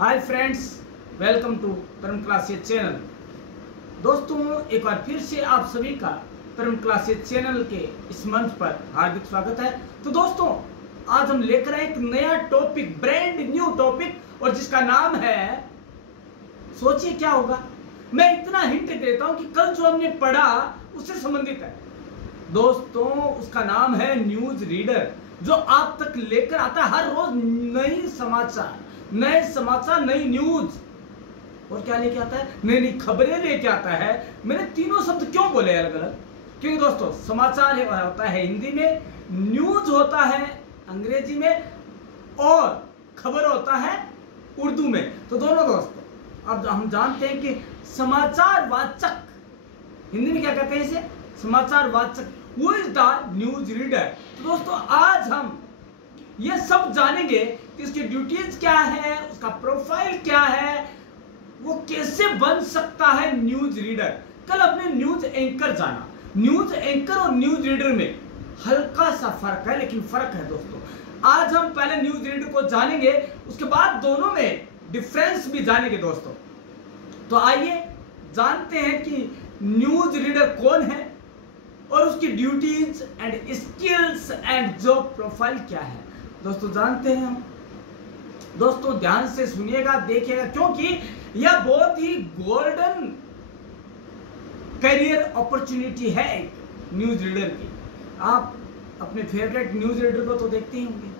Hi friends, welcome to परम classes channel. दोस्तों, एक बार फिर से आप सभी का परम क्लासेस चैनल के इस मंच पर हार्दिक स्वागत है। तो दोस्तों, आज हम लेकर आए एक नया टॉपिक, ब्रांड न्यू टॉपिक, और जिसका नाम है, सोचिए क्या होगा। मैं इतना हिंट देता हूं कि कल जो हमने पढ़ा उससे संबंधित है। दोस्तों, उसका नाम है न्यूज रीडर, जो आप तक लेकर आता है हर रोज नए समाचार, नई न्यूज, और क्या लेके आता है, नई नई खबरें लेके आता है। मैंने तीनों शब्द क्यों बोले अलग अलग? क्योंकि दोस्तों, समाचार होता है हिंदी में, न्यूज होता है अंग्रेजी में, और खबर होता है उर्दू में। तो दोनों दोस्तों, अब हम जानते हैं कि समाचार वाचक, हिंदी में क्या कहते हैं इसे? समाचार वाचक। वो इज द न्यूज रीडर। तो दोस्तों, आज हम ये सब जानेंगे कि इसकी ड्यूटीज क्या है, उसका प्रोफाइल क्या है, वो कैसे बन सकता है न्यूज रीडर। कल अपने न्यूज एंकर जाना। न्यूज एंकर और न्यूज रीडर में हल्का सा फर्क है, लेकिन फर्क है दोस्तों। आज हम पहले न्यूज रीडर को जानेंगे, उसके बाद दोनों में डिफरेंस भी जानेंगे दोस्तों। तो आइए जानते हैं कि न्यूज रीडर कौन है और उसकी duties and skills and job profile क्या है। दोस्तों, जानते हैं हम। दोस्तों, ध्यान से सुनिएगा, देखिएगा, क्योंकि यह बहुत ही गोल्डन करियर अपॉर्चुनिटी है एक न्यूज रीडर की। आप अपने फेवरेट न्यूज रीडर को तो देखते ही होंगे,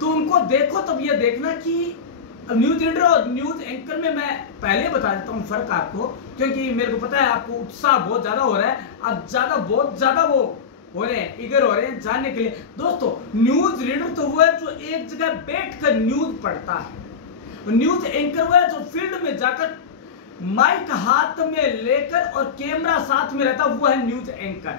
तो उनको देखो, तब यह देखना कि न्यूज रीडर और न्यूज एंकर में मैं पहले बता देता हूं फर्क आपको, क्योंकि मेरे को पता है आपको उत्साह बहुत ज्यादा हो रहा है, आप बहुत ज्यादा वो हो रहे हैं, इगर हो रहे हैं जानने के लिए। दोस्तों, न्यूज रीडर तो वो है जो एक जगह बैठकर न्यूज पढ़ता है। न्यूज एंकर वो है जो फील्ड में जाकर माइक हाथ में लेकर और कैमरा साथ में रहता, वो है न्यूज एंकर।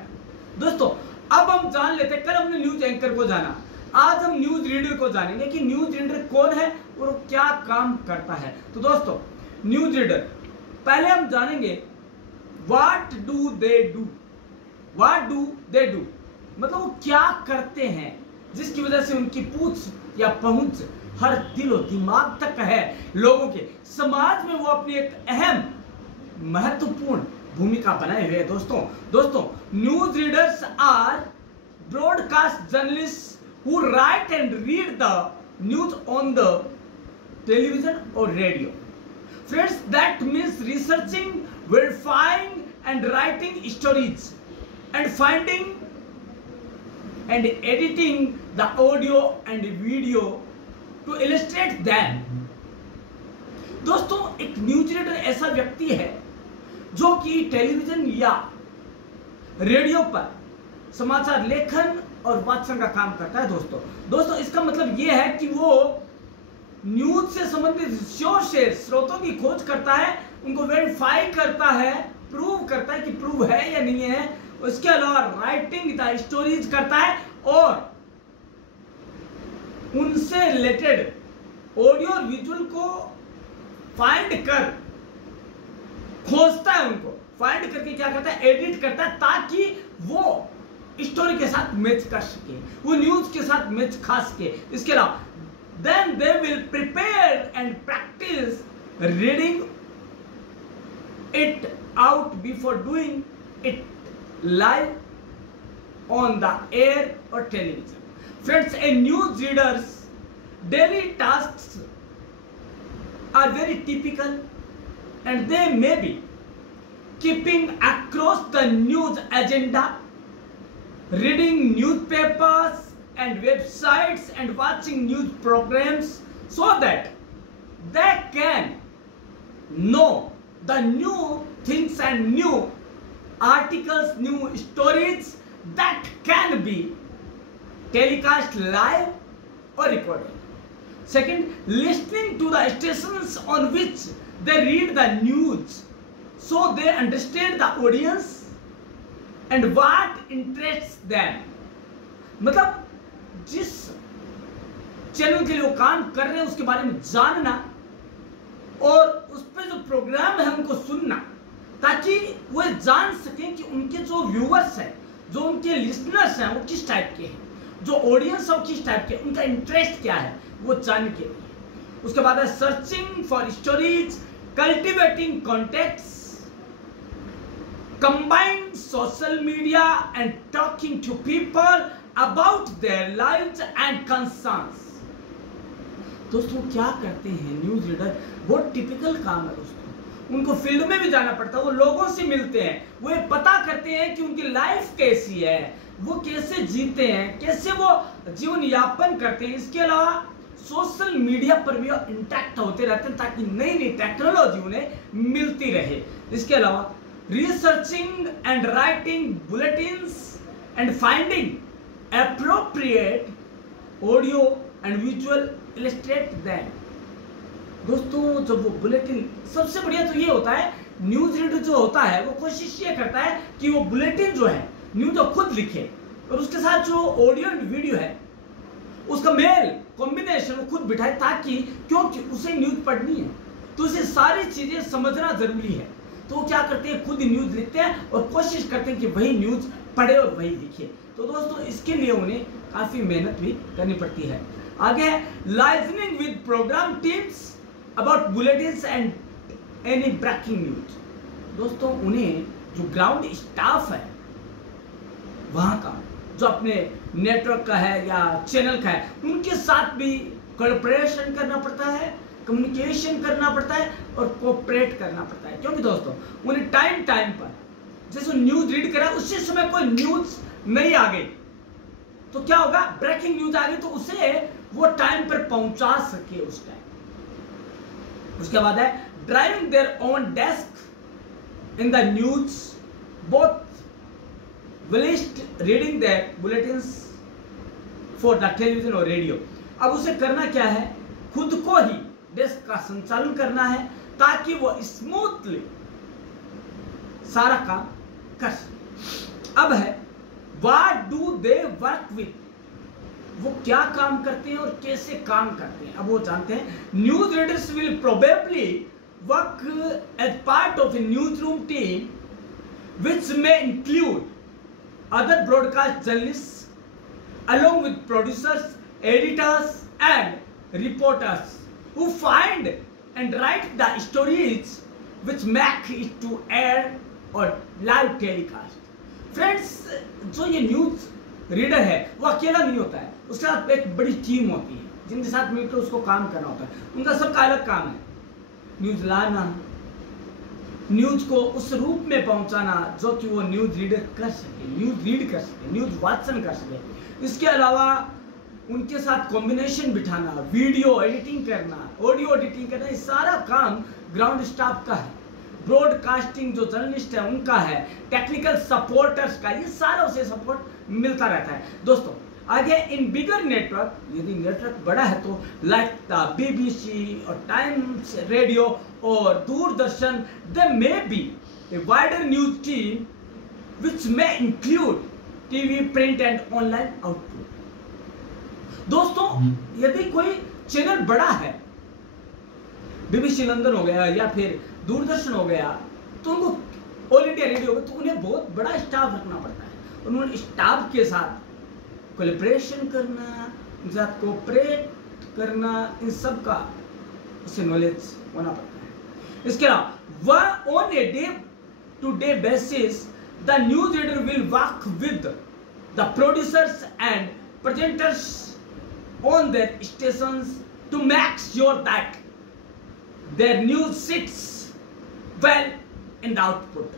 दोस्तों, अब हम जान लेते हैं, कल हमने न्यूज एंकर को जाना, आज हम न्यूज रीडर को जानेंगे कि न्यूज रीडर कौन है और क्या काम करता है। तो दोस्तों, न्यूज रीडर पहले हम जानेंगे what do they do. What do they do मतलब वो क्या करते हैं, जिसकी वजह से उनकी पूछ या पहुंच हर दिल और दिमाग तक है लोगों के। समाज में वो अपनी एक अहम महत्वपूर्ण भूमिका बनाए हुए हैं दोस्तों। News readers are broadcast journalist who write and read the news on the television or radio. Friends, that means researching, verifying and writing stories and finding and editing the audio and video to illustrate them. दोस्तों, एक news reader ऐसा व्यक्ति है जो कि television या radio पर समाचार लेखन और वाचन का काम करता है दोस्तों, इसका मतलब यह है कि वो न्यूज से संबंधित स्रोतों की खोज करता है, उनको वेरीफाई करता है, प्रूव करता है कि प्रूव है या नहीं है। उसके अलावा राइटिंग द स्टोरीज करता है और उनसे रिलेटेड ऑडियो और विजुअल को फाइंड कर खोजता है, उनको फाइंड करके क्या करता है, एडिट करता है, ताकि वो स्टोरी के साथ मैच कर सके, वो न्यूज के साथ मैच खा सके। इसके अलावा then they will prepare and practise reading it out before doing it live on the air और television. Friends, a news readers daily tasks are very typical and they may be keeping across the news agenda, reading newspapers and websites and watching news programs so that they can know the new things and new articles, new stories that can be telecast live or recorded. Second, listening to the stations on which they read the news so they understand the audience and what interests them. मतलब जिस channel के लिए वो काम कर रहे हैं उसके बारे में जानना और उस पर जो प्रोग्राम है उनको सुनना, ताकि वो जान सकें कि उनके जो व्यूअर्स हैं, जो उनके लिसनर्स हैं, वो किस टाइप के हैं, जो ऑडियंस है वो किस टाइप के, उनका इंटरेस्ट क्या है, वो जानने के लिए। उसके बाद है searching for stories, cultivating contacts, combine social media and talking to people about their lives and concerns। दोस्तों क्या करते हैं न्यूज रीडर, बहुत टिपिकल काम है दोस्तों। उनको फील्ड में भी जाना पड़ता है, वो लोगों से मिलते हैं, वो ये पता करते हैं कि उनकी लाइफ कैसी है, वो कैसे जीते हैं, कैसे वो जीवन यापन करते हैं। इसके अलावा सोशल मीडिया पर भी इंटैक्ट होते रहते हैं ताकि नई नई टेक्नोलॉजी उन्हें मिलती रहे। इसके अलावा researching and writing bulletins and finding appropriate audio and visual illustrate them। दोस्तों जब वो बुलेटिन, सबसे बढ़िया तो ये होता है न्यूज रीडर जो होता है वो कोशिश ये करता है कि वो बुलेटिन जो है न्यूज खुद लिखे और उसके साथ जो ऑडियो एंड वीडियो है उसका मेल कॉम्बिनेशन वो खुद बिठाए, ताकि क्योंकि उसे न्यूज पढ़नी है तो उसे सारी चीजें समझना जरूरी है। तो वो क्या करते हैं, खुद न्यूज लिखते हैं और कोशिश करते हैं कि वही न्यूज पढ़े और वही लिखे। तो दोस्तों इसके लिए उन्हें काफी मेहनत भी करनी पड़ती है। आगे है liaisoning with programme teams about bulletins and any breaking news. दोस्तों उन्हें जो ग्राउंड स्टाफ है वहां का, जो अपने नेटवर्क का है या चैनल का है, उनके साथ भी कोऑपरेशन करना पड़ता है, कम्युनिकेशन करना पड़ता है और कोऑपरेट करना पड़ता है। क्योंकि दोस्तों उन्हें टाइम टाइम पर जैसे न्यूज रीड करा उसी समय कोई न्यूज नहीं आ गई तो क्या होगा, ब्रेकिंग न्यूज आ गई तो उसे वो टाइम पर पहुंचा सके उस टाइम। उसके बाद है driving their own desk in the news both whilst reading their bulletins for the television और रेडियो। अब उसे करना क्या है, खुद को ही डेस्क का संचालन करना है ताकि वो स्मूथली सारा काम कर सके। अब है what do they work with, वो क्या काम करते हैं और कैसे काम करते हैं, अब वो जानते हैं। News readers will probably work as part of a newsroom team which may include other broadcast journalists along with producers, editors and reporters who find and write the stories which make it to air or live telecast। Friends जो ये news reader है वो अकेला नहीं होता है, उसके साथ एक बड़ी टीम होती है जिनके साथ मिलकर उसको काम करना होता है। उनका सबका अलग काम है, न्यूज लाना, न्यूज को उस रूप में पहुंचाना जो कि वो न्यूज रीडर कर सके, न्यूज रीड कर सके, न्यूज वाचन कर सके। इसके अलावा उनके साथ कॉम्बिनेशन बिठाना, वीडियो एडिटिंग करना, ऑडियो एडिटिंग करना, ये सारा काम ग्राउंड स्टाफ का है। ब्रॉडकास्टिंग जो जर्नलिस्ट है उनका है, टेक्निकल सपोर्टर्स का, ये सारा उसे सपोर्ट मिलता रहता है। दोस्तों आगे इन बिगर नेटवर्क, यदि नेटवर्क बड़ा है तो लाइक द बीबीसी और टाइम्स रेडियो और Doordarshan, there may be a wider news team which may include TV, print and online output। दोस्तों यदि कोई चैनल बड़ा है, बीबीसी लंदन हो गया या फिर दूरदर्शन हो गया, तो उनको ऑल इंडिया रेडियो हो गया, तो उन्हें बहुत बड़ा स्टाफ रखना पड़ता है। उन्होंने स्टाफ के साथ कोलैबोरेशन करना, उनके साथ कोऑपरेट करना, इन सब का उसे नॉलेज होना पड़ता है। इसके अलावा on a day to day basis the news reader will work with the producers and presenters on their stations to make sure that their news sits well in the output.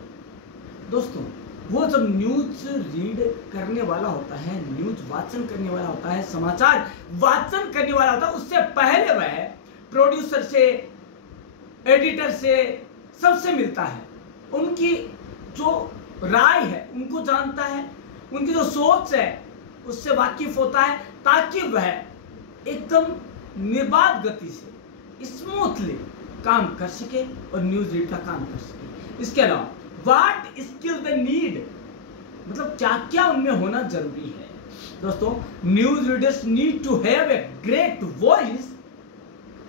दोस्तों वो जब news read करने वाला होता है, news वाचन करने वाला होता है, समाचार वाचन करने वाला होता है, उससे पहले वह प्रोड्यूसर से, एडिटर से, सबसे मिलता है, उनकी जो राय है उनको जानता है, उनकी जो सोच है उससे वाकिफ होता है, ताकि वह एकदम निर्बाध गति से स्मूथली काम कर सके और न्यूज रीड का काम कर सके। इसके अलावा व्हाट स्किल दे नीड, मतलब क्या क्या उनमें होना जरूरी है। दोस्तों news readers need to have a great voice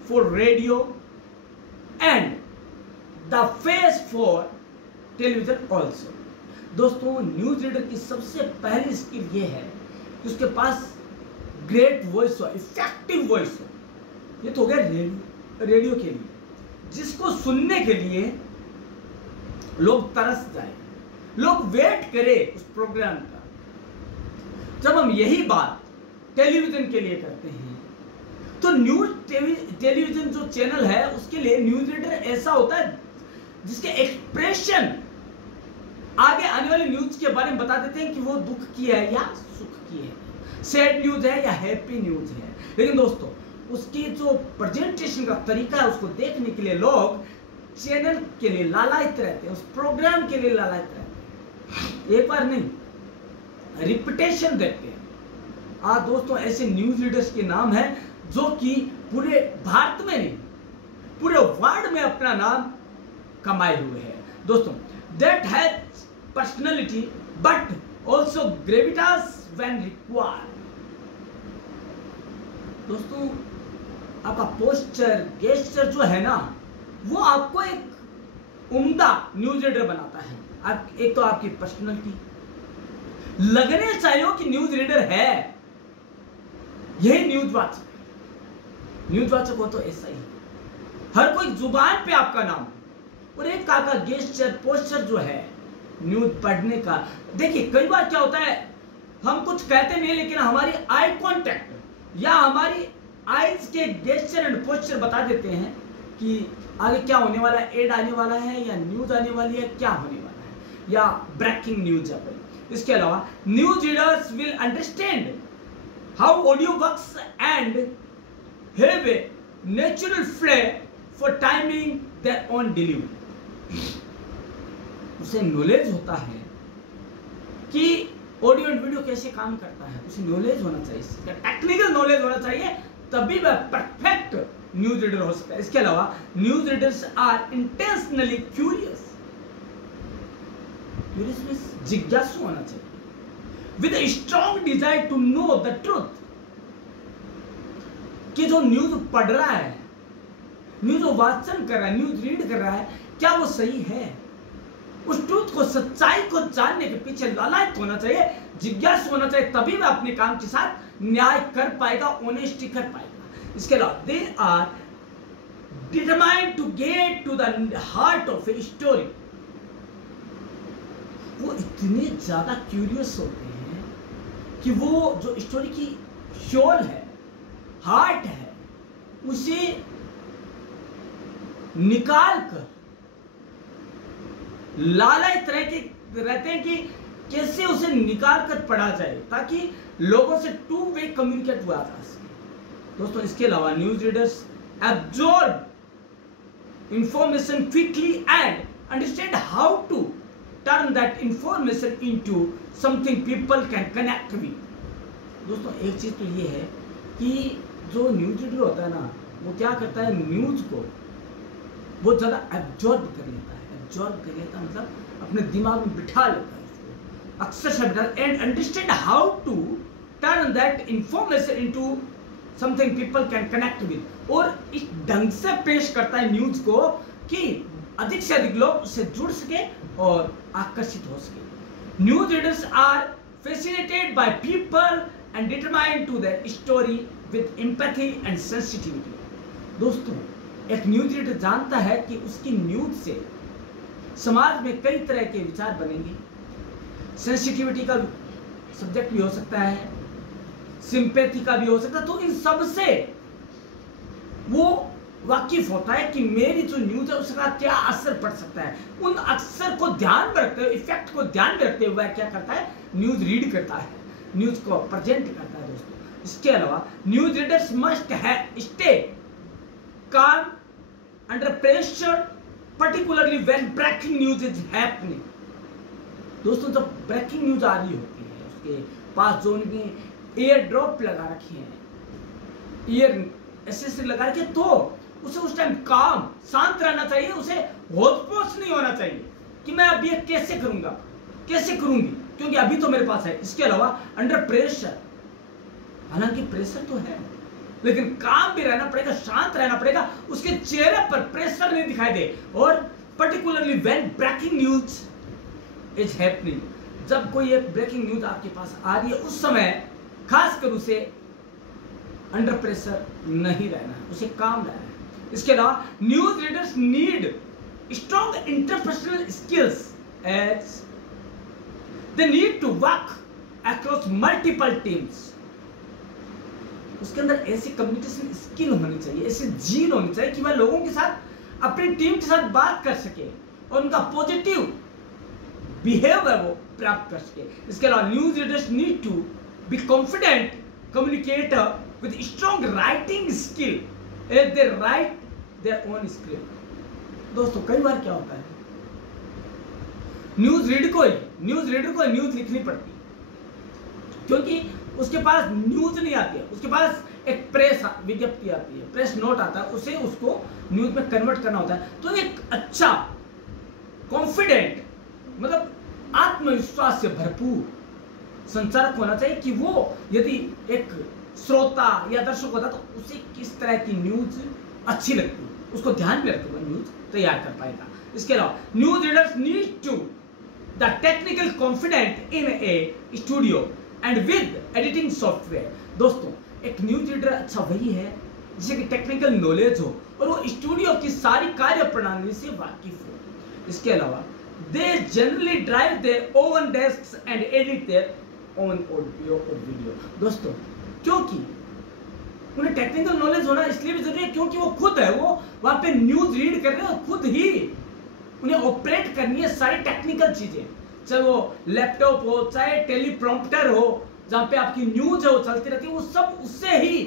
for radio and the face for television also. दोस्तों न्यूज रीडर की सबसे पहली स्किल यह है कि उसके पास ग्रेट वॉइस हो, इफेक्टिव वॉइस हो, ये तो हो गया रेडियो के लिए, जिसको सुनने के लिए लोग तरस जाए, लोग वेट करें उस प्रोग्राम का। जब हम यही बात टेलीविजन के लिए करते हैं, तो न्यूज टेलीविजन जो चैनल है उसके लिए न्यूज रीडर ऐसा होता है जिसके एक्सप्रेशन आगे आने वाली न्यूज के बारे में बता देते हैं कि वो दुख की है या सुख की है, सैड न्यूज है या हैप्पी न्यूज है। लेकिन दोस्तों उसकी जो प्रेजेंटेशन का तरीका है उसको देखने के लिए लोग चैनल के लिए लालायित रहते हैं, उस प्रोग्राम के लिए लालायित रहते हैं, एक बार नहीं रिपीटेशन देखते हैं। आज दोस्तों ऐसे न्यूज रीडर्स के नाम है जो कि पूरे भारत में नहीं पूरे वर्ल्ड में अपना नाम कमाए हुए हैं। दोस्तों that has personality but also Gravitas when required. दोस्तों आपका पोस्चर गेस्चर जो है ना, वो आपको एक उम्दा न्यूज रीडर बनाता है। एक तो आपकी पर्सनैलिटी लगने चाहिए कि न्यूज रीडर है, यही न्यूज वाचक है। न्यूज वाचक हो तो ऐसा ही, हर कोई जुबान पे आपका नाम, और एक का गेस्चर पोस्चर जो है न्यूज पढ़ने का। देखिए कई बार क्या होता है, हम कुछ कहते नहीं लेकिन हमारी आई कांटेक्ट या हमारी आईज के गेस्चर एंड पोस्चर बता देते हैं कि आगे क्या होने वाला है, एड आने वाला है या न्यूज आने वाली है, क्या होने वाला है या ब्रेकिंग न्यूज है। इसके अलावा news readers will understand how audio works and have a natural flare for timing their on delivery. उसे नॉलेज होता है कि ऑडियो एंड वीडियो कैसे काम करता है, उसे नॉलेज होना चाहिए, टेक्निकल नॉलेज होना चाहिए, तभी वह परफेक्ट न्यूज रीडर हो सकता है। इसके अलावा news readers are intentionally curious, जिज्ञासु होना चाहिए, with a strong desire to know the truth. कि जो न्यूज पढ़ रहा है, न्यूज वाचन कर रहा है, न्यूज रीड कर रहा है, क्या वो सही है, उस ट्रूथ को, सच्चाई को जानने के पीछे लालायित होना चाहिए, जिज्ञासु होना चाहिए, तभी वह अपने काम के साथ न्याय कर पाएगा, ऑनेस्टी कर पाएगा। इसके अलावा they are determined to get to the heart of a story. वो इतने ज्यादा क्यूरियस होते हैं कि वो जो स्टोरी की शोल है, हार्ट है, उसे निकाल कर लालायित रहते हैं कि कैसे उसे निकाल कर पढ़ा जाए ताकि लोगों से टू वे कम्युनिकेट हुआ जा सके। दोस्तों इसके अलावा news readers absorb information quickly and understand how to turn that information into something people can connect with. दोस्तों एक चीज तो ये है कि जो न्यूज रीडर होता है ना, वो क्या करता है, न्यूज को बहुत ज्यादा एब्जॉर्ब कर लेता है। एब्जॉर्ब कर लेता मतलब अपने दिमाग में बिठा लेता है उसको, अक्सर से बिठा, and understand how to turn that information into something people can connect with. और इस ढंग से पेश करता है न्यूज को कि अधिक से अधिक लोग उससे जुड़ सके और आकर्षित हो सके। News readers are fascinated by people and determined to the story with empathy and sensitivity. दोस्तों एक न्यूज रीडर जानता है कि उसकी न्यूज से समाज में कई तरह के विचार बनेंगे। सेंसिटिविटी का सब्जेक्ट भी हो सकता है, सिंपैथी का भी हो सकता है, तो इन सब से वो वाकिफ होता है कि मेरी जो न्यूज है उसका क्या असर पड़ सकता है। उन असर को ध्यान में रखते हुए, इफेक्ट को ध्यान में रखते हुए क्या करता है, न्यूज रीड करता है, न्यूज को प्रेजेंट करता है। दोस्तों इसके अलावा news readers must have stay calm under pressure, particularly when breaking news is happening। दोस्तों जब ब्रेकिंग न्यूज आ रही होती है, उसके पास जो उनके एयर ड्रॉप लगा रखे हैं, ईयर एसेसरी लगा रखे, तो उसे उस टाइम काम शांत रहना चाहिए, उसे होश-पोश नहीं होना चाहिए कि मैं अब ये कैसे करूंगा, कैसे करूंगी, क्योंकि अभी तो मेरे पास है। इसके अलावा अंडर प्रेशर, हालांकि प्रेशर तो है लेकिन काम भी रहना पड़ेगा, शांत रहना पड़ेगा, उसके चेहरे पर प्रेशर नहीं दिखाई दे। और particularly when breaking news is happening, जब कोई एक ब्रेकिंग न्यूज आपके पास आ रही है, उस समय खासकर उसे अंडर प्रेशर नहीं रहना है, उसे काम रहना है। इसके अलावा news readers need strong interpersonal skills as they need to work across multiple teams. उसके अंदर ऐसी कम्युनिकेशन स्किल होनी चाहिए, ऐसी जीन होनी चाहिए कि वह लोगों के साथ अपनी टीम के साथ बात कर सके और उनका पॉजिटिव बिहेवियर वो प्राप्त कर सके। इसके अलावा news readers need to be confident communicator with strong writing skill as they write their own script. दोस्तों कई बार क्या होता है, न्यूज रीडर को न्यूज लिखनी पड़ती है क्योंकि उसके पास न्यूज नहीं आती है, उसके पास एक प्रेस विज्ञप्ति आती है, प्रेस नोट आता है, उसे उसको न्यूज में कन्वर्ट करना होता है। तो एक अच्छा कॉन्फिडेंट मतलब आत्मविश्वास से भरपूर संचारक होना चाहिए कि वो यदि एक श्रोता या दर्शक होता तो उसे किस तरह की न्यूज अच्छी लगती है, उसको ध्यान में रखते हुए न्यूज तैयार कर पाएगा। इसके अलावा news readers need to the technical confident in a studio and with editing software. दोस्तों एक न्यूज रीडर अच्छा वही है जिसे कि टेक्निकल नॉलेज हो और वो स्टूडियो की सारी कार्य प्रणाली से वाकिफ हो। इसके अलावा they generally drive their own desks and edit their own audio और वीडियो। दोस्तों क्योंकि उन्हें टेक्निकल नॉलेज होना इसलिए भी जरूरी है क्योंकि वो खुद है, वो वहां पे न्यूज रीड कर रहे हैं और खुद ही उन्हें ऑपरेट करनी है सारी टेक्निकल चीजें, चाहे वो लैपटॉप हो चाहे टेलीप्रॉम्प्टर हो जहां पे आपकी न्यूज है वो चलती रहती है, वो सब उससे ही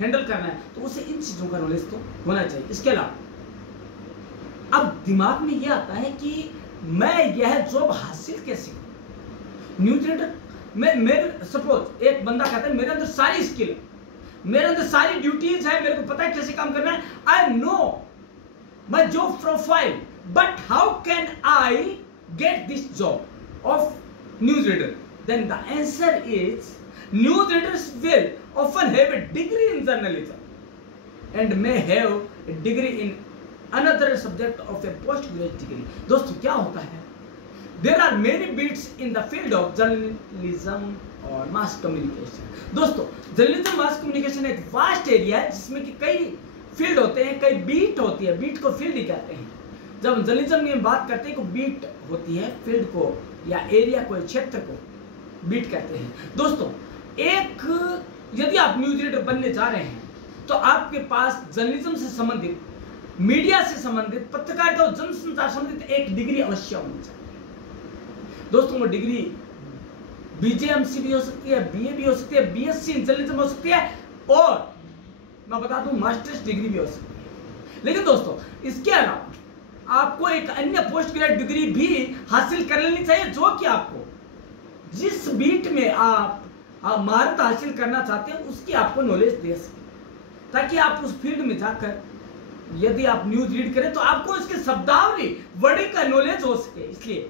हैंडल करना है, तो उसे इन चीजों का नॉलेज तो होना चाहिए। इसके अलावा अब दिमाग में ये आता है कि मैं यह जॉब हासिल कैसे करूं। न्यूज रीडर मेरे सपोज एक बंदा कहता है मेरे अंदर सारी स्किल है, मेरे अंदर सारी ड्यूटीज है, मेरे को पता है कैसे काम करना है, I know my job profile, but how can I get this job of news reader? Then the answer is news readers will often have a degree in journalism and may have a degree in another subject of a postgraduate degree. दोस्तों क्या होता है, there are many beats in the field of journalism or mass communication. दोस्तों journalism mass communication एक vast area है जिसमें कि कई फील्ड होते हैं, कई बीट होती है, बीट को फील्ड ही कहते हैं। जब हम जर्नलिज्म में बात करते हैं तो बीट होती है, फील्ड को या एरिया को क्षेत्र को बीट कहते हैं। दोस्तों एक यदि आप न्यूज रीडर बनने जा रहे हैं तो आपके पास जर्नलिज्म से संबंधित, मीडिया से संबंधित, पत्रकारिता और जनसंचार संबंधित एक डिग्री अवश्य होनी चाहिए। दोस्तों वो डिग्री बीजेएमसी भी हो सकती है, बीए भी हो सकती है, बीएससी इन जर्नलिज्म हो सकती है और मैं बता दूं मास्टर्स डिग्री भी हो सकती है। लेकिन दोस्तों इसके अलावा आपको एक अन्य पोस्ट ग्रेजुएट डिग्री भी हासिल कर लेनी चाहिए जो कि आपको जिस बीट में आप महारत हासिल करना चाहते हैं उसकी आपको नॉलेज दे सके, ताकि आप उस फील्ड में जाकर यदि आप न्यूज रीड करें तो आपको इसके शब्दावली वर्डिंग का नॉलेज हो सके। इसलिए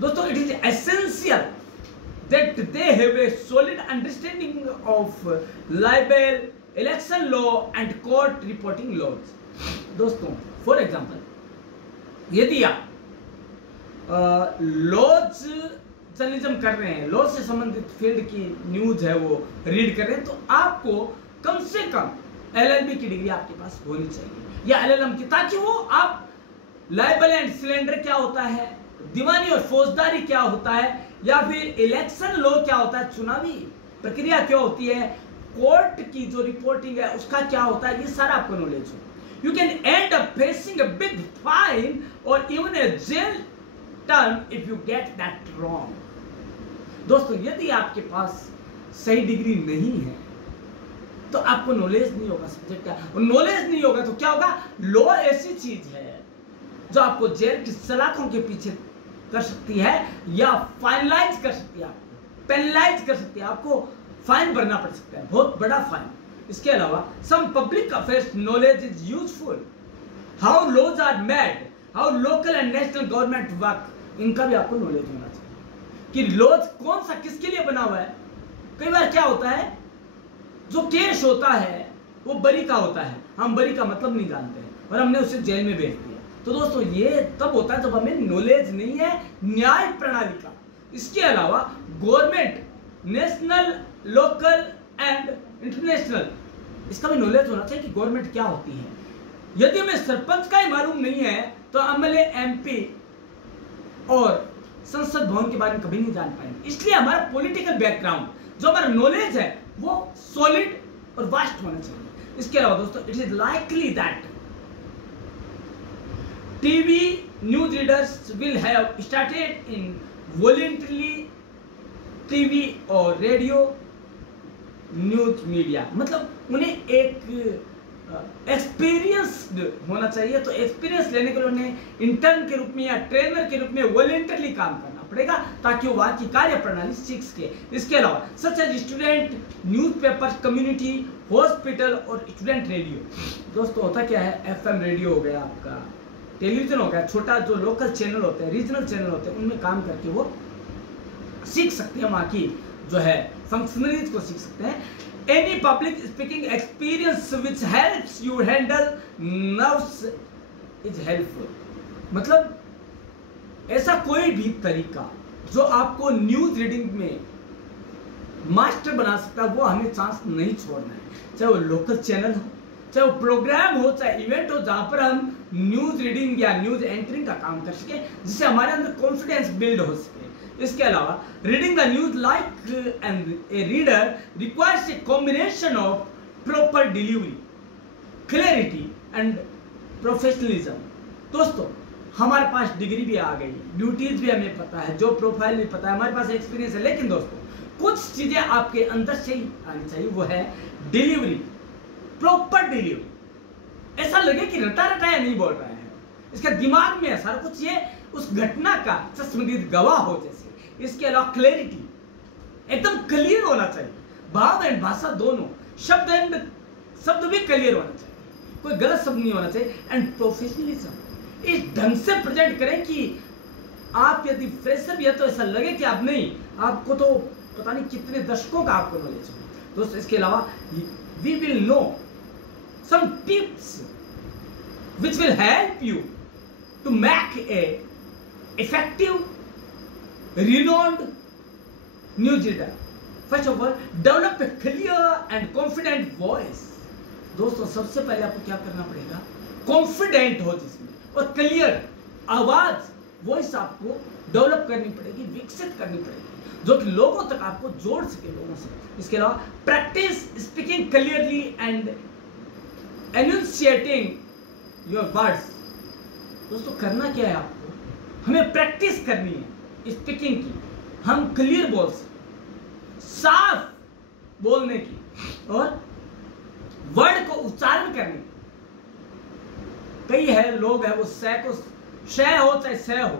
दोस्तों it is essential that they have a solid understanding of libel, election law and court reporting laws. दोस्तों फॉर एग्जांपल यदि आप लॉज जर्नलिज्म कर रहे हैं, लॉ से संबंधित फील्ड की न्यूज है वो रीड कर रहे हैं, तो आपको कम से कम एलएलबी की डिग्री आपके पास होनी चाहिए या एलएलएम की, ताकि वो आप लाइबल एंड सिलेंडर क्या होता है, दीवानी और फौजदारी क्या होता है, या फिर इलेक्शन लॉ क्या होता है, चुनावी प्रक्रिया क्या होती है, कोर्ट की जो रिपोर्टिंग है उसका क्या होता है, ये सारा आपको नॉलेज हो। You can end up facing a big fine और even a jail term if you get that wrong. दोस्तों यदि आपके पास सही डिग्री नहीं है तो आपको नॉलेज नहीं होगा सब्जेक्ट का, और नॉलेज नहीं होगा तो क्या होगा, लॉ ऐसी चीज है जो आपको जेल की सलाखों के पीछे कर सकती है या फाइनलाइज कर सकती है, आपको पेनलाइज कर सकती है, आपको फाइन भरना पड़ सकता है, बहुत बड़ा फाइन। इसके अलावा some public affairs knowledge is useful, how laws are made, how local and national government work, इनका भी आपको नॉलेज होना चाहिए कि लॉज कौन सा किसके लिए बना हुआ है। कई बार क्या होता है जो केस होता है वो बरी का होता है, हम बरी का मतलब नहीं जानते हैं और हमने उसे जेल में भेज दिया। तो दोस्तों ये तब होता है जब हमें नॉलेज नहीं है न्याय प्रणाली का। इसके अलावा government national, local and international इसका भी नॉलेज होना चाहिए कि गवर्नमेंट क्या होती है। यदि हमें सरपंच का ही मालूम नहीं है तो एमएलए, एमपी और संसद भवन के बारे में कभी नहीं जान पाएंगे। इसलिए हमारा पॉलिटिकल बैकग्राउंड, जो हमारा नॉलेज है, वो सॉलिड और वास्ट होना चाहिए। इसके अलावा दोस्तों, it is likely that TV news readers will have started in voluntarily TV और रेडियो न्यूज मीडिया, मतलब उन्हें एक एक्सपीरियंस्ड होना चाहिए। तो एक्सपीरियंस लेने के लिए उन्हें इंटर्न के रूप में या ट्रेनर के रूप में वॉलंटरली काम करना पड़ेगा, ताकि वो वहां की कार्य प्रणाली सीख सके। इसके अलावा such as student newspaper, community hospital और स्टूडेंट रेडियो। दोस्तों होता क्या है, एफएम रेडियो हो गया, आपका टेलीविजन हो गया, छोटा जो लोकल चैनल होते हैं, रीजनल चैनल होते हैं, उनमें काम करके वो सीख सकते हैं, वहां की जो है फंक्शनरीज को सीख सकते हैं। Any public speaking experience which helps you handle nerves is helpful। मतलब ऐसा कोई भी तरीका जो आपको न्यूज रीडिंग में मास्टर बना सकता है, वो हमें चांस नहीं छोड़ना है। चाहे वो लोकल चैनल हो, चाहे वो प्रोग्राम हो, चाहे इवेंट हो, जहां पर हम न्यूज रीडिंग या न्यूज एंकरिंग का काम कर सके, जिससे हमारे अंदर कॉन्फिडेंस बिल्ड हो सके। इसके अलावा reading the news like and A reader requires a combination of proper delivery, clarity and professionalism. दोस्तों हमारे पास डिग्री भी आ गई, ड्यूटीज भी हमें पता है, जो प्रोफाइल भी पता है, हमारे पास एक्सपीरियंस है, लेकिन दोस्तों कुछ चीजें आपके अंदर से ही आनी चाहिए, वो है डिलीवरी, प्रॉपर डिलीवरी। ऐसा लगे कि रटा रटाया नहीं बोल रहा है, इसका दिमाग में है सारा कुछ, ये उस घटना का चश्मदीद गवाह हो जैसे। इसके अलावा क्लैरिटी, एकदम क्लियर होना चाहिए, भाव एंड भाषा दोनों, शब्द एंड शब्द भी क्लियर होना चाहिए, कोई गलत शब्द नहीं होना चाहिए। एंड प्रोफेशनलिज्म, इस ढंग से प्रेजेंट करें कि आप यदि फ्रेशर भी है तो ऐसा लगे कि आप नहीं, आपको तो पता नहीं कितने दशकों का आपको नॉलेज हो। दोस्तों इसके अलावा we will know some tips which will help you to make a effective, renowned news reader. First of all, develop a clear and confident voice. दोस्तों सबसे पहले आपको क्या करना पड़ेगा, कॉन्फिडेंट हो जिसमें, और क्लियर आवाज, वॉइस आपको डेवलप करनी पड़ेगी, विकसित करनी पड़ेगी, जो कि लोगों तक आपको जोड़ सके लोगों से। इसके अलावा practise speaking clearly and enunciating your words. दोस्तों करना क्या है, आपको हमें प्रैक्टिस करनी है स्पीकिंग की, हम क्लियर बोल सकें, साफ बोलने की, और वर्ड को उच्चारण करने की। कई है लोग है वो सह को शह हो चाहे सह हो,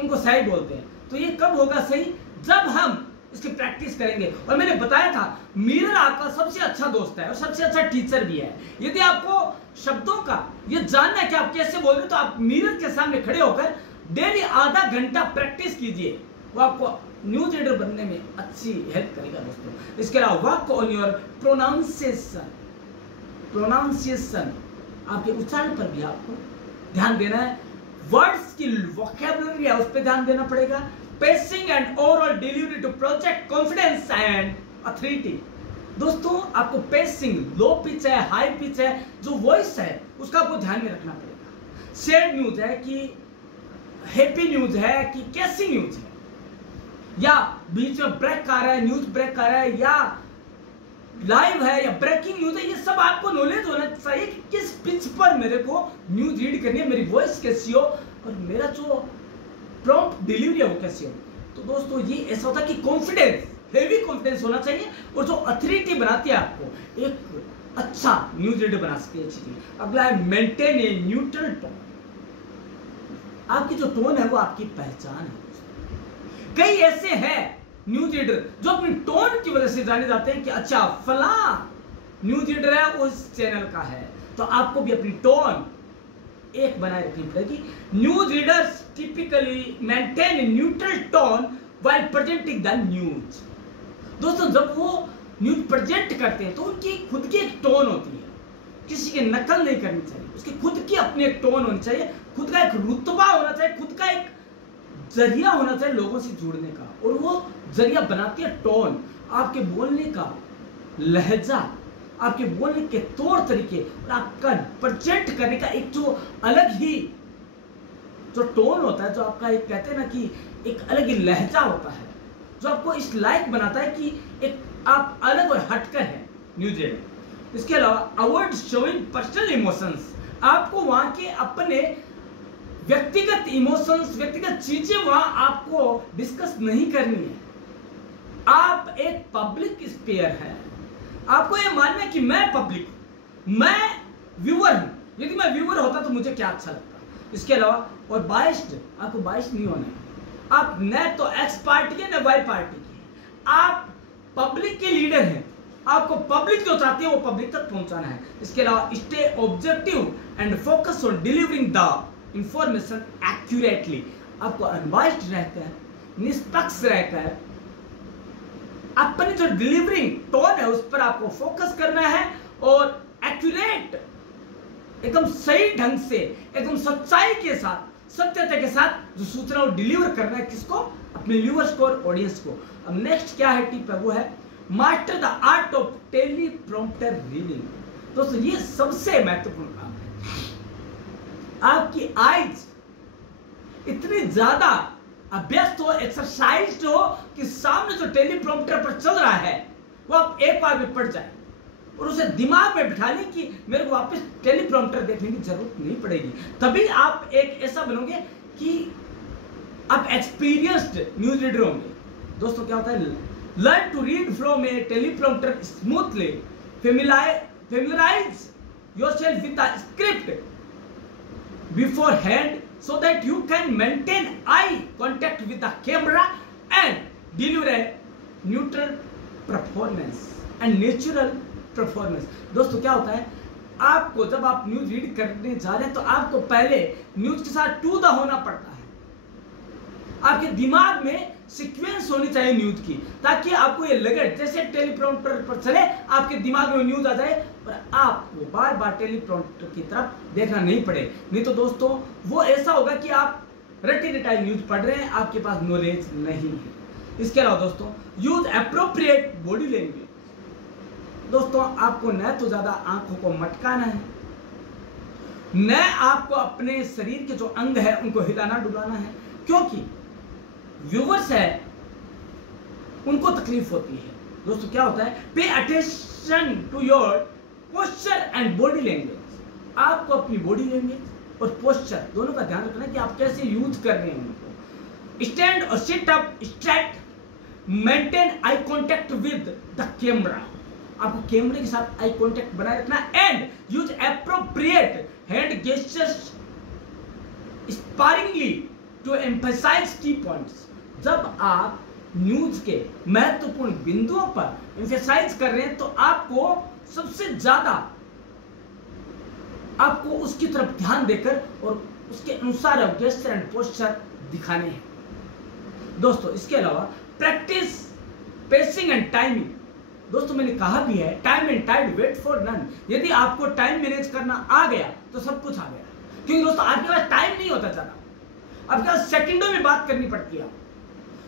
उनको सही बोलते हैं। तो ये कब होगा सही, जब हम इसकी प्रैक्टिस करेंगे। और मैंने बताया था मिरर आपका सबसे अच्छा दोस्त है और सबसे अच्छा टीचर भी है। यदि आपको शब्दों का ये जानना है कि आप कैसे बोल रहे हो, तो आप मिरर के सामने खड़े होकर डेली आधा घंटा प्रैक्टिस कीजिए, वो आपको न्यूज रीडर बनने में अच्छी हेल्प करेगा दोस्तों। इसके अलावा वर्क ऑन योर प्रोनाउंसिएशन, आपके उच्चारण पर भी आपको ध्यान देना है। वर्ड्स की वोकैबुलरी है, उस पर ध्यान देना पड़ेगा। Pacing and overall delivery to project confidence and authority. दोस्तों आपको पेसिंग, लो पिच है, हाई पिच है, जो वॉइस है उसका आपको ध्यान में रखना पड़ेगा। सैड न्यूज है कि हैप्पी न्यूज है कि कैसी न्यूज है, या बीच में ब्रेक आ रहा है, न्यूज ब्रेक आ रहा है, या लाइव है, या ब्रेकिंग न्यूज है, ये सब आपको नॉलेज होना चाहिए कि किस पिच पर मेरे को न्यूज रीड करनी है, मेरी वॉइस कैसी हो और मेरा जो प्रॉम्प्ट डिलीवरी है वो कैसी हो। तो दोस्तों ये ऐसा होता है कि कॉन्फिडेंस, हेवी कॉन्फिडेंस होना चाहिए, और जो अथॉरिटी बनाती है आपको एक अच्छा न्यूज रीडर बना सकती है अच्छी। अगला है मेंटेन ए न्यूट्रल टोन। आपकी जो टोन है वो आपकी पहचान है। कई ऐसे हैं न्यूज रीडर जो अपनी टोन की वजह से जाने जाते हैं कि अच्छा फला न्यूज रीडर है उस चैनल का है। तो आपको भी अपनी टोन एक बनाए रखनी पड़ेगी। News readers typically maintain a neutral tone while presenting the news. दोस्तों जब वो न्यूज प्रेजेंट करते हैं तो उनकी खुद की एक टोन होती है, किसी की नकल नहीं करनी चाहिए, उसकी खुद की अपनी एक टोन होनी चाहिए, खुद का एक रुतबा होना चाहिए, खुद का एक जरिया होना चाहिए लोगों से जुड़ने का, और वो जरिया बनाती है टोन। आपके बोलने का लहजा, आपके बोलने के तौर तरीके और आपका प्रेजेंट करने का एक जो अलग ही जो टोन होता है, जो आपका एक कहते हैं ना कि एक अलग ही लहजा होता है, जो आपको इस लायक बनाता है कि एक आप अलग और हटकर हैं न्यूज रीडर। इसके अलावा अवॉइड शोइंग पर्सनल इमोशंस, आपको वहां के अपने व्यक्तिगत इमोशंस, व्यक्तिगत चीजें वहां आपको डिस्कस नहीं करनी है। आप एक पब्लिक स्पीकर हैं, आपको ये मानना है कि मैं पब्लिक हूं, मैं व्यूअर हूं, यदि मैं व्यूअर होता तो मुझे क्या अच्छा लगता। इसके अलावा और बाइस्ड, आपको बाइस्ड नहीं होना है। आप न तो एक्स पार्टी है न वाई पार्टी के, आप पब्लिक के लीडर हैं, आपको पब्लिक जो चाहती है वो पब्लिक तक पहुंचाना है। इसके अलावा stay objective and focus on delivering the information accurately, आपको अनबाइस्ड रहकर, निष्पक्ष रहकर अपनी जो डिलीवरिंग टोन है उस पर आपको फोकस करना है और एक्यूरेट, एकदम सही ढंग से, एकदम सच्चाई के साथ, सत्यता के साथ जो सूचना डिलीवर करना है, किसको, अपने व्यूअर्स को और ऑडियंस को। अब नेक्स्ट क्या है टिप है, वो है master the art of teleprompter reading. दोस्तों ये सबसे महत्वपूर्ण काम है। आपकी आइज इतनी ज्यादा अभ्यस्त हो, एक्सरसाइज हो कि सामने जो टेलीप्रॉम्प्टर पर चल रहा है वो आप एक बार में पढ़ जाए और उसे दिमाग में बिठा लें कि मेरे को वापस टेलीप्रॉम्प्टर देखने की जरूरत नहीं पड़ेगी। तभी आप एक ऐसा बनोगे कि आप एक्सपीरियंस्ड न्यूज रीडर होंगे। दोस्तों क्या होता है, learn to read from a teleprompter smoothly, familiarize yourself with the script beforehand so that you can maintain eye contact with the camera and deliver a neutral performance and natural performance. दोस्तों क्या होता है, आपको जब आप news read करने जा रहे हैं तो आपको पहले न्यूज के साथ टू द होना पड़ता है। आपके दिमाग में सीक्वेंस होनी चाहिए न्यूज की, ताकि आपको ये लगे जैसे टेलीप्रॉम्प्टर पर चले आपके दिमाग में न्यूज आ जाए और आपको बार बार टेलीप्रॉम्प्टर की तरफ देखना नहीं पड़े। नहीं तो दोस्तों वो ऐसा होगा कि आप रटी रटाई न्यूज पढ़ रहे हैं, आपके पास नॉलेज नहीं है। इसके अलावा दोस्तों यूज एप्रोप्रिएट बॉडी लैंग्वेज। दोस्तों आपको न तो ज्यादा आंखों को मटकाना है, न आपको अपने शरीर के जो अंग है उनको हिलाना डुलाना है, क्योंकि व्यूअर्स है उनको तकलीफ होती है। दोस्तों क्या होता है, pay attention to your posture and body language. आपको अपनी बॉडी लैंग्वेज और पोस्चर दोनों का ध्यान रखना है कि आप कैसे यूज कर रहे हैं उनको। स्टैंड और sit up straight, maintain eye contact with the camera, आपको कैमरे के साथ आई कांटेक्ट बनाए रखना and use appropriate hand gestures sparingly to emphasise key points. जब आप न्यूज के महत्वपूर्ण बिंदुओं पर एम्फसाइज कर रहे हैं तो आपको सबसे ज्यादा आपको उसकी तरफ ध्यान देकर और उसके अनुसार गेस्चर एंड पोस्चर दिखाने हैं। दोस्तों इसके अलावा प्रैक्टिस पेसिंग एंड टाइमिंग। दोस्तों मैंने कहा भी है, time and tide wait for none. यदि आपको टाइम मैनेज करना आ गया तो सब कुछ आ गया, क्योंकि दोस्तों आपके पास टाइम नहीं होता ज्यादा, आपके पास सेकंडों में बात करनी पड़ती है।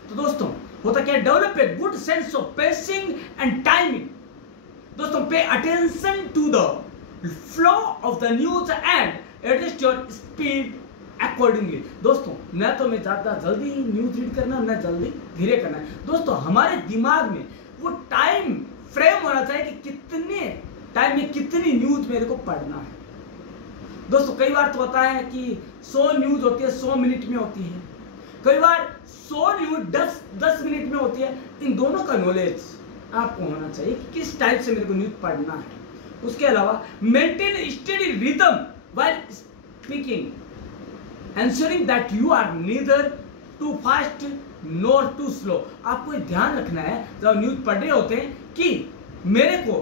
तो दोस्तों होता क्या, develop a good sense of pacing and timing. दोस्तों pay attention to the flow of the news and adjust your speed accordingly. दोस्तों न तो मैं ज्यादा जल्दी न्यूज रीड करना न जल्दी धीरे करना है। दोस्तों हमारे दिमाग में वो टाइम फ्रेम होना चाहिए कि कितने टाइम में कितनी न्यूज मेरे को पढ़ना है। दोस्तों कई बार तो होता है कि 100 न्यूज होती है 100 मिनट में होती है, कई बार 100 न्यूज 10 मिनट में होती है। इन दोनों का नॉलेज आपको होना चाहिए कि किस टाइप से मेरे को न्यूज पढ़ना है। उसके अलावा maintain study rhythm while speaking, ensuring that you are neither too fast nor too slow। आपको ध्यान रखना है जब न्यूज पढ़ रहे होते हैं कि मेरे को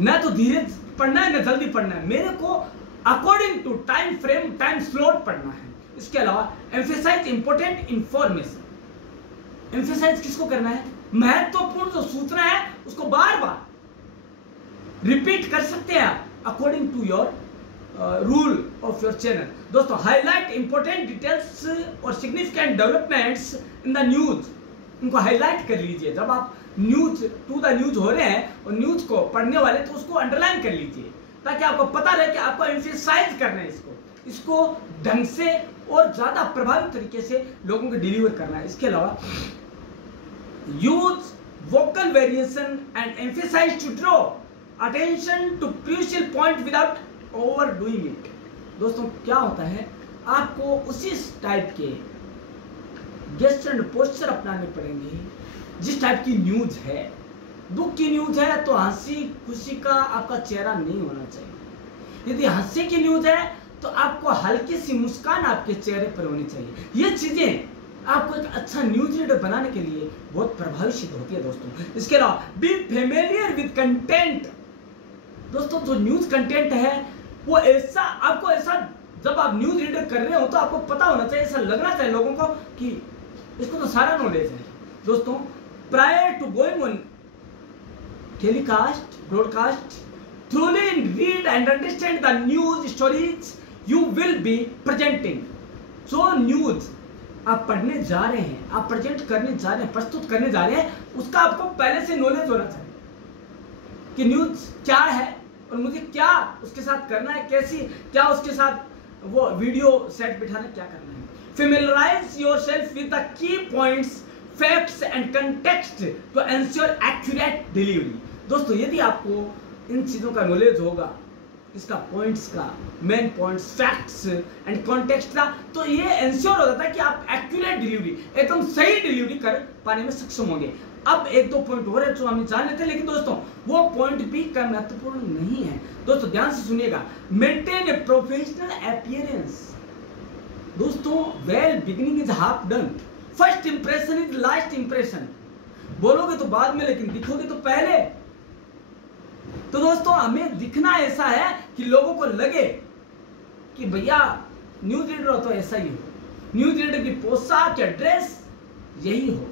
न तो धीरे पढ़ना है न जल्दी पढ़ना है, मेरे को according to time frame time slot पढ़ना है। इसके अलावा एम्फेसाइज इंपॉर्टेंट इंफॉर्मेशन। एम्फेसाइज किसको करना है, महत्वपूर्ण जो सूचना है उसको बार बार रिपीट कर सकते हैं आप according to your rule of your channel. दोस्तों हाईलाइट इंपॉर्टेंट डिटेल्स और significant developments in the news, इनको हाईलाइट कर लीजिए। जब आप न्यूज टू द न्यूज हो रहे हैं और न्यूज को पढ़ने वाले, तो उसको अंडरलाइन कर लीजिए ताकि आपको पता रहे कि आपको एम्फसाइज करना है इसको ढंग से और ज्यादा प्रभावी तरीके से लोगों को डिलीवर करना है। इसके अलावा use vocal variation and emphasize to draw attention to crucial point without overdoing it. दोस्तों क्या होता है, आपको उसी टाइप के गेस्चर एंड पोस्चर अपनाने पड़ेंगे जिस टाइप की न्यूज है। दुख की न्यूज है तो हंसी खुशी का आपका चेहरा नहीं होना चाहिए। यदि हंसी की न्यूज है तो आपको हल्की सी मुस्कान आपके चेहरे पर होनी चाहिए। ये चीजें आपको एक अच्छा न्यूज रीडर बनाने के लिए बहुत प्रभावी सिद्ध होती है दोस्तों। इसके अलावा बी फेमिलियर विद कंटेंट। दोस्तों जो न्यूज कंटेंट है वो ऐसा, आपको ऐसा, जब आप न्यूज रीडर कर रहे हो तो आपको पता होना चाहिए, ऐसा लगना चाहिए लोगों को कि इसको तो सारा नॉलेज है। दोस्तों prior to going on telecast broadcast, truly read and understand the news stories you will be presenting। जो न्यूज आप पढ़ने जा रहे हैं, आप प्रेजेंट करने जा रहे हैं, प्रस्तुत करने जा रहे हैं, उसका आपको पहले से नॉलेज होना चाहिए कि न्यूज क्या है और मुझे क्या उसके साथ करना है, कैसी क्या उसके साथ वो वीडियो सेट बिठाना, क्या करना है। Familiarize yourself with the key points, facts and context to ensure accurate delivery। दोस्तों यदि आपको इन चीजों का नॉलेज होगा, इसका पॉइंट्स का, main points, facts and context का, तो ये इंश्योर हो जाता है कि आप एक्यूरेट डिलीवरी, एकदम सही डिलीवरी कर पाने में सक्षम होंगे। अब एक दो पॉइंट और है जो हम जान लेते हैं, लेकिन दोस्तों वो पॉइंट भी कम महत्वपूर्ण नहीं है। दोस्तों ध्यान से सुनिएगा। Maintain a professional appearance. दोस्तों well beginning is half done, first impression is last impression. बोलोगे तो बाद में, लेकिन दिखोगे तो पहले। तो दोस्तों हमें दिखना ऐसा है कि लोगों को लगे कि भैया न्यूज रीडर हो तो ऐसा ही हो, न्यूज रीडर की पोशाक या ड्रेस यही हो।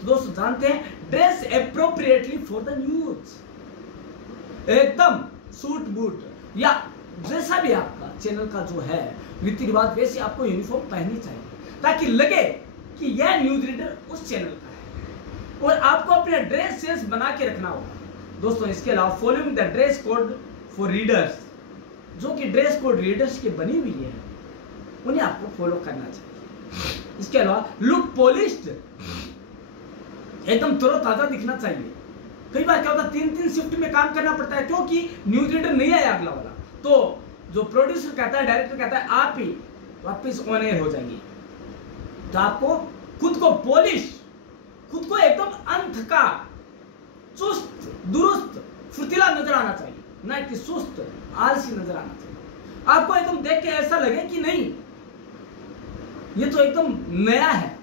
तो दोस्तों जानते हैं, dress appropriately for the news, एकदम सूट बूट या जैसा भी आपका चैनल का जो है रीति रिवाज, वैसे आपको यूनिफॉर्म पहननी चाहिए ताकि लगे कि यह न्यूज रीडर उस चैनल का है। और आपको अपने ड्रेस सेंस बना के रखना होगा दोस्तों। इसके अलावा following the dress code for readers, जो कि ड्रेस कोड रीडर्स की बनी हुई है, उन्हें आपको फॉलो करना चाहिए। इसके अलावा लुक पॉलिश्ड, एकदम तरोताजा दिखना चाहिए। कई बार क्या होता है, 3-3 शिफ्ट में काम करना पड़ता है क्योंकि न्यूज रीडर नहीं आया अगला वाला, तो जो प्रोड्यूसर कहता है, डायरेक्टर कहता है आप ही वापस ऑन एयर हो जाएंगे। तो आपको खुद को पॉलिश, खुद को एकदम अंत का चुस्त दुरुस्त फुर्तीला नजर आना चाहिए, ना कि सुस्त आलसी नजर आना चाहिए। आपको एकदम देख के ऐसा लगे कि नहीं ये तो एकदम नया है,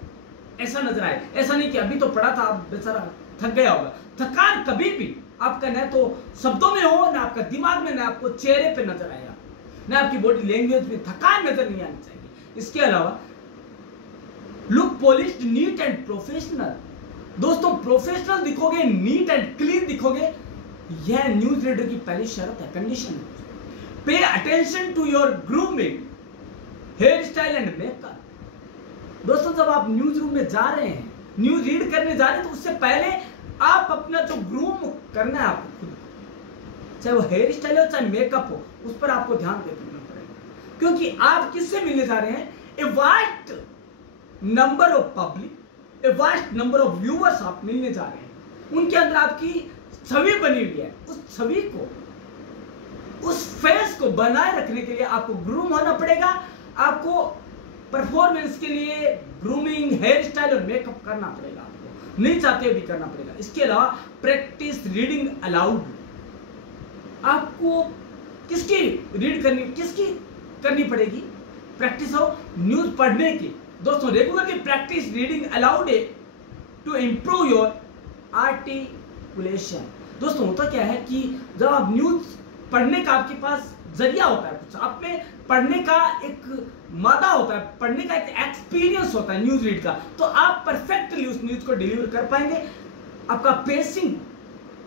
ऐसा नजर आए। ऐसा नहीं कि अभी तो पढ़ा था, आप बेचारा थक गया होगा। थकान कभी भी आपका न तो शब्दों में हो, ना आपका दिमाग में, ना आपको चेहरे पे नजर आएगा, ना आपकी बॉडी लैंग्वेज में थकान नजर नहीं आनी चाहिए। इसके अलावा look polished neat and professional. दोस्तों प्रोफेशनल दिखोगे, नीट एंड क्लीन दिखोगे, यह न्यूज रीडर की पहली शर्त है, कंडीशन है। Pay attention to your grooming, hairstyle and makeup. दोस्तों जब आप न्यूज रूम में जा रहे हैं, न्यूज रीड करने जा रहे हैं, तो उससे पहले आप अपना जो ग्रूम करना है आपको खुद, चाहे वो हेयर स्टाइल हो चाहे मेकअप हो, उस पर आपको ध्यान देना पड़ेगा। क्योंकि आप किससे मिलने जा रहे हैं, a vast number of public, a vast number of viewers आप मिलने जा रहे हैं। उनके अंदर आपकी छवि बनी हुई है, उस छवि को, उस फेस को बनाए रखने के लिए आपको ग्रूम होना पड़ेगा। आपको परफॉर्मेंस के लिए ग्रूमिंग, हेयर स्टाइल और मेकअप करना पड़ेगा, आपको नहीं चाहते हुए भी करना पड़ेगा। इसके अलावा प्रैक्टिस रीडिंग अलाउड। आपको किसकी रीड करनी, किसकी करनी पड़ेगी, प्रैक्टिस हो न्यूज पढ़ने की। दोस्तों रेगुलर की प्रैक्टिस रीडिंग अलाउड है टू इंप्रूव योर आर्टिकुलेशन। दोस्तों होता क्या है कि जब आप न्यूज पढ़ने का आपके पास जरिया होता है, कुछ आप में पढ़ने का एक मादा होता है, पढ़ने का एक एक्सपीरियंस होता है न्यूज रीड का, तो आप परफेक्टली उस न्यूज को डिलीवर कर पाएंगे। आपका पेसिंग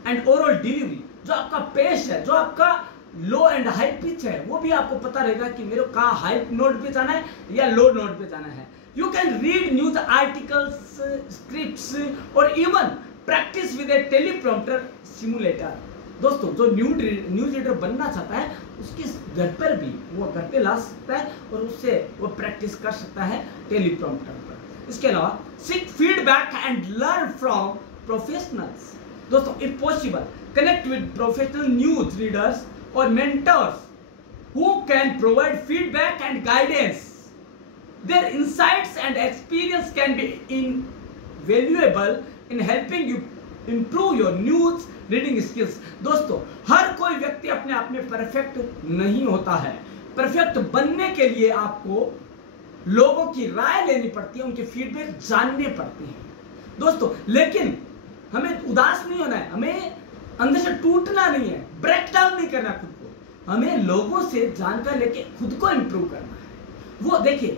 एंड ओवरऑल डिलीवरी, जो आपका पेश है, जो आपका लो एंड हाई पिच है, वो भी आपको पता रहेगा कि मेरे को कहाँ हाई नोट पे जाना है या लो नोट पे जाना है। You can read news articles, scripts और even practise with a teleprompter simulator. दोस्तों जो न्यूज रीडर बनना चाहता है उसके घर पर भी वो घर पे ला सकता है और उससे वो प्रैक्टिस कर सकता है टेलीप्रॉम्प्टर पर। इसके अलावा seek feedback and learn from professionals. दोस्तों if possible connect with professional news readers और mentors who can provide feedback and guidance. Their insights and experience can be invaluable in helping you improve your news reading skills. दोस्तों हर कोई व्यक्ति अपने आप में perfect नहीं होता है। परफेक्ट बनने के लिए आपको लोगों की राय लेनी पड़ती है, उनके फीडबैक जानने पड़ते हैं दोस्तों। लेकिन हमें उदास नहीं होना है, हमें अंदर से टूटना नहीं है, ब्रेक डाउन नहीं करना खुद को। हमें लोगों से जानकारी लेके खुद को इंप्रूव करना है। वो देखिए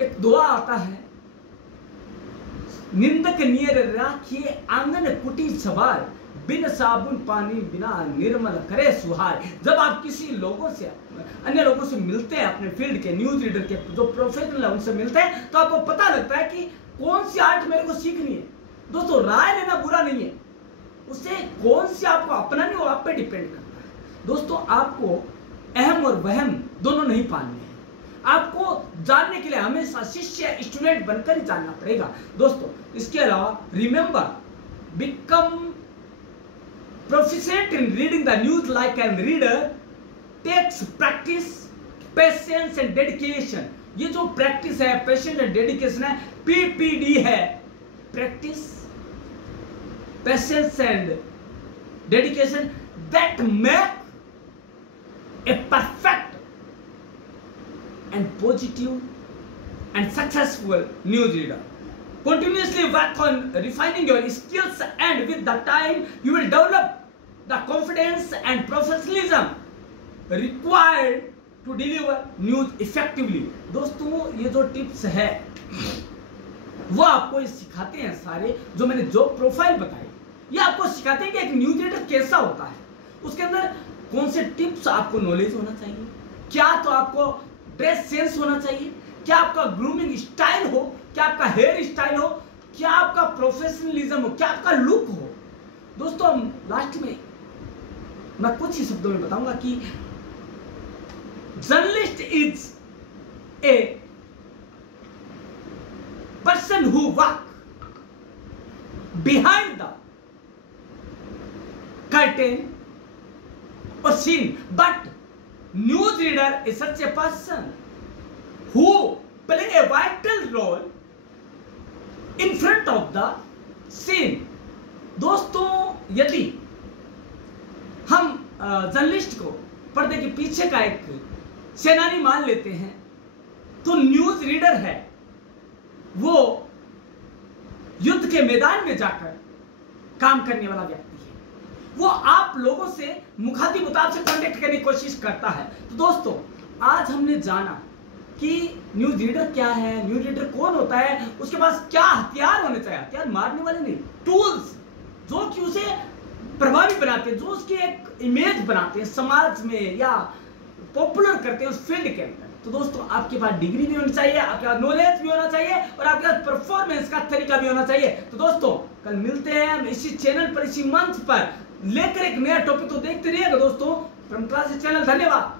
एक दुआ आता है, निंदक नियर राखिए आंगन कुटी सवार, बिन साबुन पानी बिना निर्मल करे सुहार। जब आप किसी लोगों से अन्य लोगों से मिलते हैं, अपने फील्ड के न्यूज रीडर के जो प्रोफेशनल है उनसे मिलते हैं, तो आपको पता लगता है कि कौन सी आर्ट मेरे को सीखनी है। दोस्तों राय लेना बुरा नहीं है, उससे कौन सी आपको अपनानी वो आप पे डिपेंड करता है। दोस्तों आपको अहम और वहम दोनों नहीं पालने हैं। आपको जानने के लिए हमेशा शिष्य स्टूडेंट बनकर ही जानना पड़ेगा दोस्तों। इसके अलावा remember become proficient in reading the news like an reader takes practice patience and dedication. ये जो प्रैक्टिस है, पेशेंस एंड डेडिकेशन है, PPD है, practice patience and dedication that make a perfect and positive and successful news reader. Continuously work on refining your skills, and with the time you will develop the confidence and professionalism required to deliver news effectively. दोस्तों ये जो tips है वो आपको सिखाते हैं सारे जो मैंने जो प्रोफाइल बताई, ये आपको सिखाते हैं कि एक न्यूज रीडर कैसा होता है, उसके अंदर कौन से टिप्स आपको नॉलेज होना चाहिए, क्या तो आपको ड्रेस सेंस होना चाहिए, क्या आपका ग्रूमिंग स्टाइल हो, क्या आपका हेयर स्टाइल हो, क्या आपका प्रोफेशनलिज्म हो, क्या आपका लुक हो। दोस्तों लास्ट में मैं कुछ ही शब्दों में बताऊंगा कि journalist is a person who work behind the curtain or scene, but news reader is such a person who play a vital role in front of the scene. दोस्तों यदि हम जर्नलिस्ट को पर्दे के पीछे का एक सेनानी मान लेते हैं, तो न्यूज रीडर है वो युद्ध के मैदान में जाकर काम करने वाला व्यक्ति, वो आप लोगों से मुखातिब उतार से कांटेक्ट करने की कोशिश करता है। तो दोस्तों आज हमने जाना कि न्यूज रीडर क्या है, न्यूज रीडर कौन होता है, उसके पास क्या हथियार होने चाहिए। हथियार मारने वाले नहीं, टूल्स जो कि उसे प्रभावी बनाते हैं, जो उसकी एक इमेज बनाते हैं समाज में या पॉपुलर करते हैं उस फील्ड के अंदर। तो दोस्तों आपके पास डिग्री भी होनी चाहिए, आपके पास नॉलेज भी होना चाहिए और आपके पास परफॉर्मेंस का तरीका भी होना चाहिए। तो दोस्तों कल मिलते हैं हम इसी चैनल पर, इसी मंच पर लेकर एक नया टॉपिक। तो देखते रहिएगा दोस्तों फ्रॉम क्लासेस चैनल। धन्यवाद।